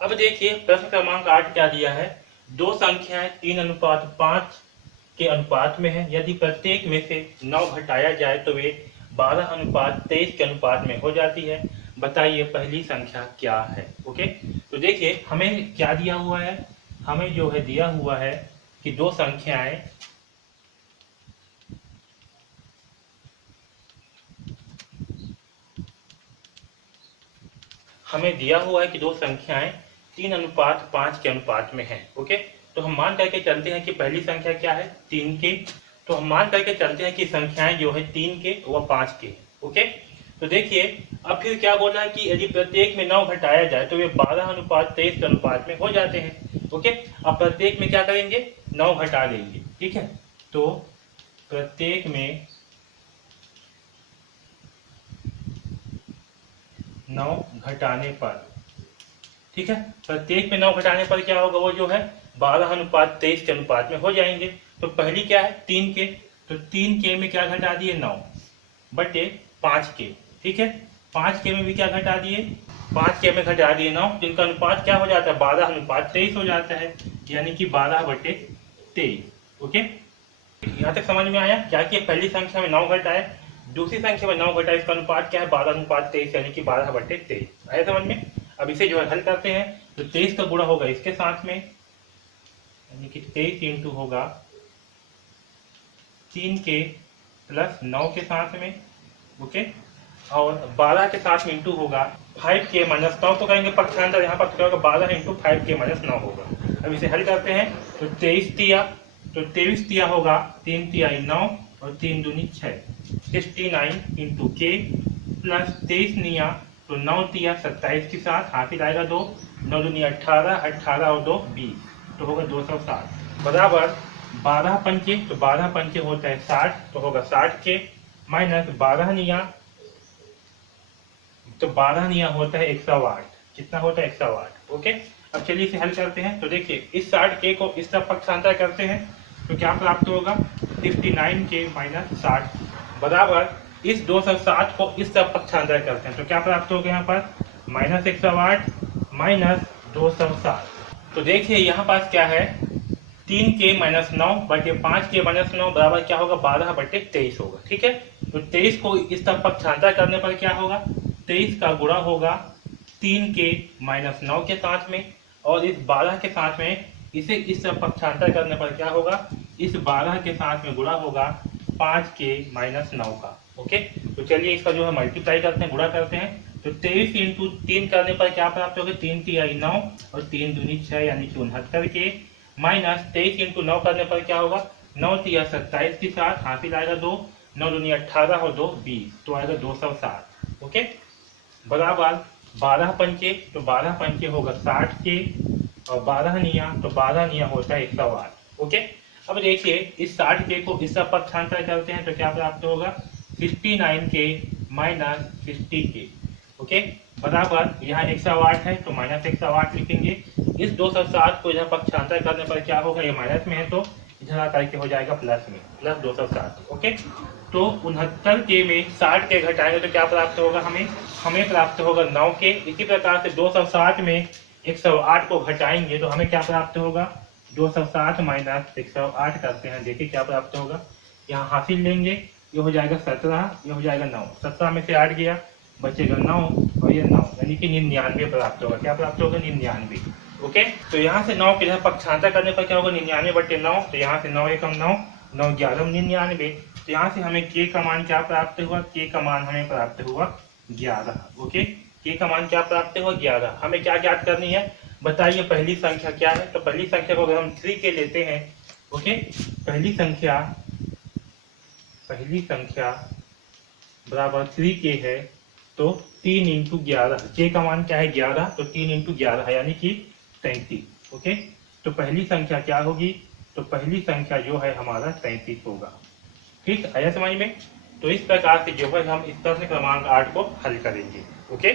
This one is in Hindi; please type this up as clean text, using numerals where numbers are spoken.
अब देखिए प्रश्न क्रमांक 8 क्या दिया है। दो संख्याएं 3:5 के अनुपात में है। यदि प्रत्येक में से 9 घटाया जाए तो वे 12:23 के अनुपात में हो जाती है। बताइए पहली संख्या क्या है। ओके, तो देखिए हमें क्या दिया हुआ है। हमें जो है दिया हुआ है कि दो संख्याएं हमें दिया हुआ है कि दो संख्याएं 3:5 के अनुपात में है। ओके, तो हम मान करके चलते हैं कि पहली संख्या क्या है, 3 के। तो हम मान करके चलते हैं कि संख्याएं जो है 3 के व 5 के। ओके, तो देखिए अब फिर क्या बोला है कि यदि प्रत्येक में 9 घटाया जाए तो वे 12:23 के अनुपात में हो जाते हैं। ओके, अब प्रत्येक में क्या करेंगे, 9 घटा देंगे। ठीक है, तो प्रत्येक में 9 घटाने पर, ठीक है, प्रत्येक में 9 घटाने पर क्या होगा, वो जो है 12:23 के अनुपात में हो जाएंगे। तो पहली क्या है, 3 के। तो 3 के में क्या घटा दिए, 9 बटे 5 के। ठीक है, 5 के में भी क्या घटा दिए, 5 के में घटा दिए 9, जिनका अनुपात क्या हो जाता है, 12:23 हो जाता है, यानी कि 12/23। ओके, यहाँ तक समझ में आया क्या कि पहली संख्या में 9 घटाए, दूसरी संख्या में 9 घटाए, इसका अनुपात क्या है, 12:23, यानी कि 12/23। आया समझ में। अब इसे जो है हल करते हैं तो 23 का गुणा होगा इसके साथ में, यानी कि 23 इंटू होगा 3 के प्लस 9 के साथ में। ओके, और 12 के साथ में इंटू होगा 5 के माइनस 9 को करेंगे पक्षांतर, यहाँ पर क्या होगा, 12 इंटू 5 के माइनस 9 होगा। अब इसे हल करते हैं तो 23 तिया, तो 23 तिया होगा 3 तिया 9 और 3 दूनी 6, 69 इंटू के प्लस 23 निया, तो 9 तिया 27 के साथ हासिल आएगा 2, 9 दूनी 18, 18 और 2 20, तो होगा 260 बराबर 12 पंचे, तो 12 पंचे होता है 60, तो होगा 60 के माइनस 12 निया, तो 12 निया होता है 108। कितना होता है, 108। ओके, अब चलिए इसे हल करते हैं। तो देखिए इस 60 के को इस तरफ पक्षांतर करते हैं तो क्या प्राप्त होगा, 59 के माइनस 60 बराबर इस 260 को इस तरफ पक्षांतर करते हैं तो क्या प्राप्त होगा, यहाँ पर माइनस 108 माइनस 260। तो देखिए यहाँ पास क्या है, 3 के माइनस 9 बटे 5 के माइनस 9 बराबर क्या होगा, 12/23 होगा। ठीक है, तो 23 को इस तरफ पक्षांतर करने पर क्या होगा, 23 का गुणा होगा 3 के माइनस 9 के साथ में, और इस 12 के साथ में इसे इस तरफ पक्षांतर करने पर क्या होगा, इस 12 के साथ में गुणा होगा 5 के माइनस 9 का। ओके, तो चलिए इसका जो है मल्टीप्लाई करते हैं, गुणा करते हैं। तो 23 इंटू 3 करने पर क्या प्राप्त होगा, 3 तिया 9 और 3 दूनी 6, यानी कि 69 के माइनस 23 इंटू 9 करने पर क्या होगा, 9 तिया 27 के साथ हासिल आएगा 2, 9 दूनी 18 और 2 20, तो आएगा 260। ओके, बराबर 12 पंचे, तो 12 पंचे होगा 60 के, और 12 निया, तो 12 निया होता है 108। ओके, अब देखिए इस 60 के को इस तरफ पक्षांतर करते हैं तो क्या प्राप्त होगा, 69 के माइनस 60 के। ओके, बराबर यहाँ 108 है तो माइनस 108 लिखेंगे। इस 260 को इधर पक्षांतर करने पर क्या होगा, ये माइनस में है तो इधर आकर के हो जाएगा प्लस में, प्लस 260। ओके, तो 69 के में 60 के घटाएंगे तो क्या प्राप्त होगा, हमें प्राप्त होगा 9 के। इसी प्रकार से 260 में 108 को घटाएंगे तो हमें क्या प्राप्त होगा, 260 माइनस 108 करते हैं, देखिए क्या प्राप्त होगा, यहाँ हासिल लेंगे, ये हो जाएगा 17, ये हो जाएगा 9, 17 में से 8 गया बचेगा 9 और ये 9, यानी कि 99 प्राप्त होगा। क्या प्राप्त होगा, 99। ओके, तो यहाँ से 9 के इधर पक्षांतर करने पर क्या होगा, 99/9, तो यहाँ से 9 एकम 9, 9 11 99, तो यहाँ से हमें के का मान क्या प्राप्त हुआ, के का मान हमें प्राप्त हुआ 11। ओके, के का मान क्या प्राप्त हुआ, 11। हमें क्या ज्ञात करनी है, बताइए पहली संख्या क्या है। तो पहली संख्या को अगर हम 3 के लेते हैं, ओके, पहली संख्या बराबर 3 के है, तो 3 इंटू 11, के का मान क्या है 11, तो 3 इंटू 11 है, यानी कि 33। ओके, तो पहली संख्या क्या होगी, तो पहली संख्या जो है हमारा 33 होगा। ठीक, आया समझ में। तो इस प्रकार से जो है हम इस प्रश्न क्रमांक 8 को हल करेंगे। ओके।